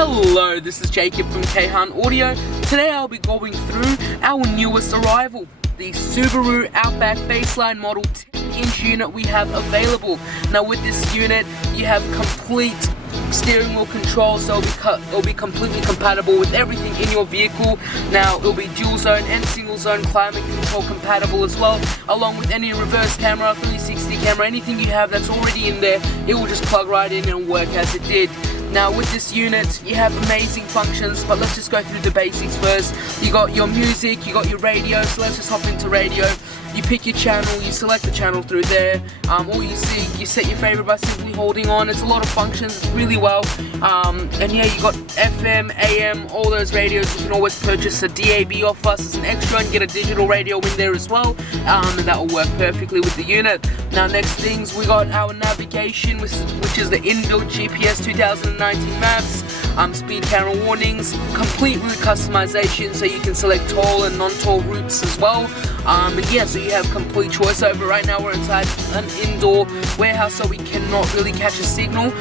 Hello, this is Jacob from KAYHAN Audio. Today I'll be going through our newest arrival, the Subaru Outback baseline model 10-inch unit we have available. Now with this unit, you have complete steering wheel control, so it'll be completely compatible with everything in your vehicle. Now it'll be dual zone and single zone climate control compatible as well, along with any reverse camera, 360 camera, anything you have that's already in there, it will just plug right in and work as it did. Now with this unit, you have amazing functions, but let's just go through the basics first. You got your music, you got your radio, so let's just hop into radio. You pick your channel, you select the channel through there. All you see, you set your favorite by simply holding on. It's a lot of functions, it's really well. And yeah, you got FM, AM, all those radios. You can always purchase a DAB off us as an extra and get a digital radio in there as well. And that will work perfectly with the unit. Now next things, we got our navigation, which is the inbuilt GPS 2019 maps, speed camera warnings, complete route customization, so you can select toll and non-toll routes as well. And yeah, so you have complete choice over. Right now we're inside an indoor warehouse, so we cannot really catch a signal,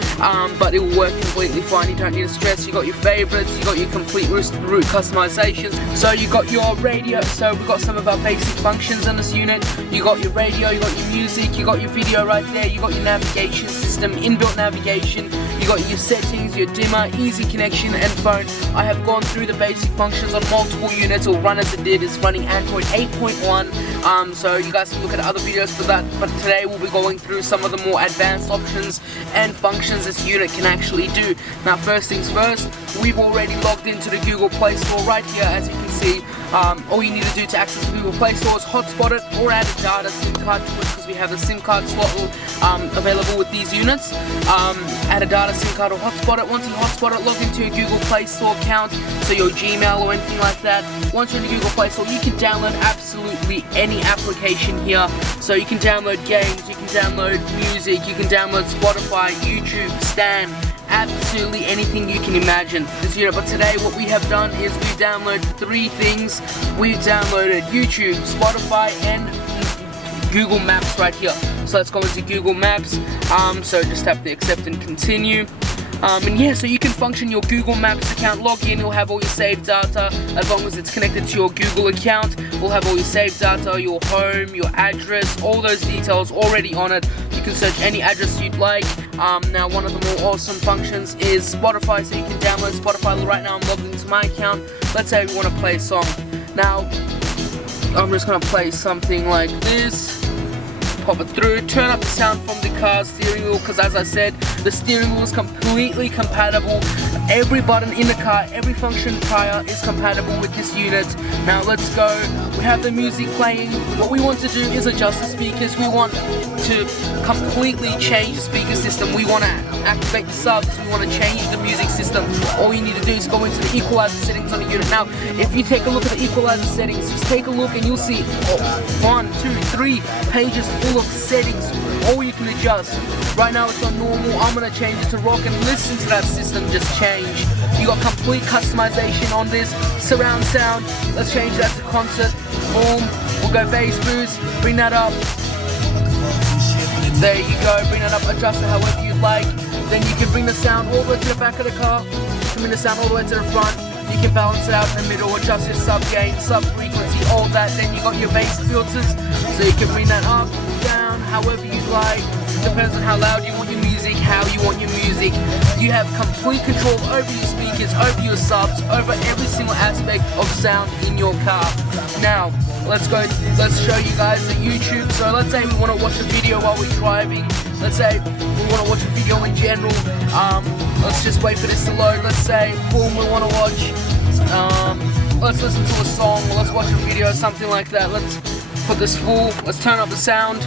but it will work completely fine. You don't need to stress. You got your favorites, you got your complete route customizations. So you got your radio, so we've got some of our basic functions in this unit. You got your radio, you got your music, you got your video right there, you got your navigation system, inbuilt navigation, you got your settings, your dimmer, easy connection and phone. I have gone through the basic functions on multiple units. It'll run as it did. It's running Android 8.1, so you guys can look at other videos for that, but today we'll be going through some of the more advanced options and functions this unit can actually do. Now first things first, we've already logged into the Google Play Store right here. As you can see, all you need to do to access the Google Play Store is hotspot it or add a data SIM card to it, because we have a SIM card slot available with these units. Add a data SIM card or hotspot it. Once you hotspot it, log into your Google Play Store account, so your Gmail or anything like that. Once you're in the Google Play Store, you can download absolutely any application here. So you can download games, you can download music, you can download Spotify, YouTube, Stan, absolutely anything you can imagine this unit. But today what we have done is we downloaded three things. We've downloaded YouTube, Spotify and Google Maps right here. So let's go into Google Maps. So just tap the accept and continue. And yeah, so you can function your Google Maps account, log in, you'll have all your saved data. As long as it's connected to your Google account, we'll have all your saved data, your home, your address, all those details already on it. You can search any address you'd like. Now one of the more awesome functions is Spotify, so you can download Spotify. Right now I'm logged into my account. Let's say we want to play a song. Now I'm just going to play something like this. Pop it through, turn up the sound from the car steering wheel, because as I said, the steering wheel is completely compatible. Every button in the car, every function prior is compatible with this unit. Now let's go. We have the music playing. What we want to do is adjust the speakers. We want to completely change the speaker system. We want to activate the subs. We want to change the music system. All you need to do is go into the equalizer settings on the unit. Now if you take a look at the equalizer settings, just take a look and you'll see 1, 2, 3 pages full of settings. All you can adjust. Right now it's on normal. I'm going to change it to rock and listen to that system just change. You got complete customization on this. Surround sound, let's change that to concert. Boom, we'll go bass boost, bring that up. There you go, bring that up, adjust it however you'd like. Then you can bring the sound all the way to the back of the car. You can bring the sound all the way to the front. You can balance it out in the middle, adjust your sub gain, sub frequency, all that. Then you got your bass filters, so you can bring that up, down, however you'd like. Depends on how loud you want your music, how you want your music. You have complete control over your speakers, over your subs, over every single aspect of sound in your car. Now, let's show you guys the YouTube. So let's say we want to watch a video while we're driving. Let's say we want to watch a video in general. Let's just wait for this to load. Let's say, boom, we want to watch, let's listen to a song, let's watch a video, something like that. Let's put this full, let's turn up the sound.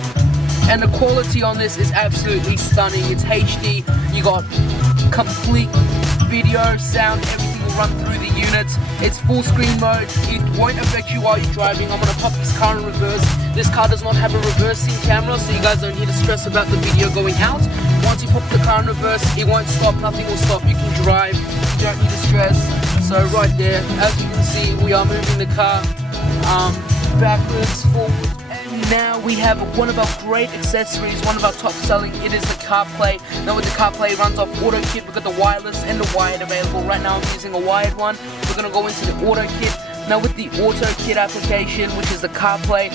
And the quality on this is absolutely stunning. It's HD, you got complete video, sound, everything will run through the unit. It's full screen mode, it won't affect you while you're driving. I'm going to pop this car in reverse. This car does not have a reversing camera, so you guys don't need to stress about the video going out. Once you pop the car in reverse, it won't stop, nothing will stop. You can drive, you don't need to stress. So right there, as you can see, we are moving the car backwards, forwards, and Now we have one of our great accessories, one of our top selling, it is the Carplay. Now with the Carplay, it runs off auto kit. We've got the wireless and the wired available. Right now I'm using a wired one. We're going to go into the auto kit. Now with the auto kit application, which is the Carplay,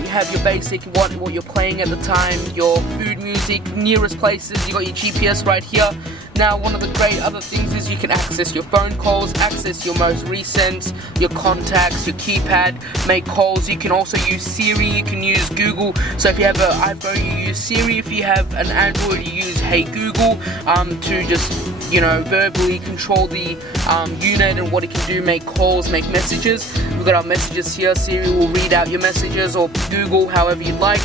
you have your basic, what you're playing at the time, your food music, nearest places, you got your GPS right here. Now one of the great other things is you can access your phone calls, access your most recent, your contacts, your keypad, make calls. You can also use Siri, you can use Google. So if you have an iPhone, you use Siri. If you have an Android, you use Hey Google to just, you know, verbally control the unit and what it can do, make calls, make messages. We've got our messages here. Siri will read out your messages, or Google, however you'd like.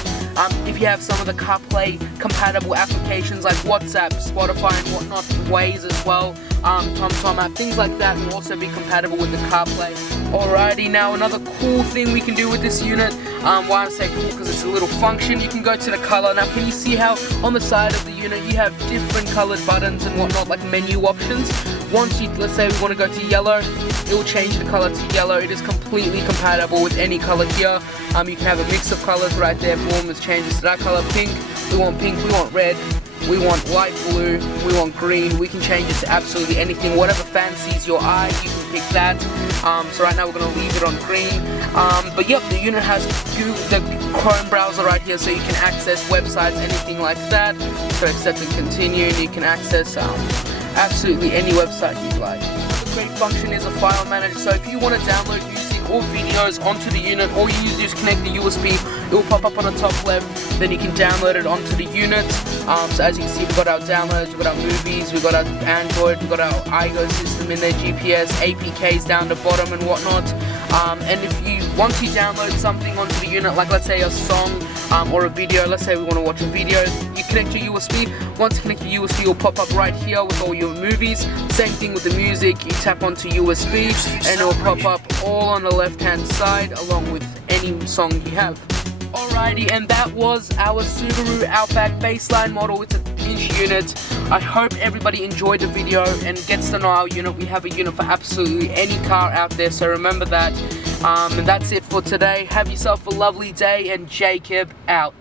If you have some of the CarPlay compatible applications like WhatsApp, Spotify and whatnot, Waze as well, TomTom app, things like that will also be compatible with the CarPlay. Alrighty, now another cool thing we can do with this unit, why I say cool, because it's a little function, you can go to the color. Now can you see how on the side of the unit you have different colored buttons and whatnot, like menu options? Once you, let's say we want to go to yellow, it will change the color to yellow. It is completely compatible with any color here. You can have a mix of colors right there. Boom, it changes to that color. Pink, we want red, we want light blue, we want green. We can change it to absolutely anything, whatever fancies your eye, you can pick that. So right now we're going to leave it on green. But yep, the unit has the Chrome browser right here, so you can access websites, anything like that. So accept and continue, and you can access absolutely any website you'd like. The great function is a file manager, so if you want to download music or videos onto the unit, all you need to do is connect the USB, it will pop up on the top left, then you can download it onto the unit. So as you can see, we've got our downloads, we've got our movies, we've got our Android, we've got our iGo system in there, GPS, APKs down the bottom and whatnot. And once you download something onto the unit, like let's say a song or a video, let's say we want to watch a video, you connect your USB. Once you connect your USB, it will pop up right here with all your movies. Same thing with the music, you tap onto USB and it will pop up all on the left hand side along with any song you have. Alrighty, and that was our Subaru Outback baseline model with an inch unit. I hope everybody enjoyed the video and gets to know our unit. We have a unit for absolutely any car out there, so remember that. And that's it for today. Have yourself a lovely day, and Jacob out.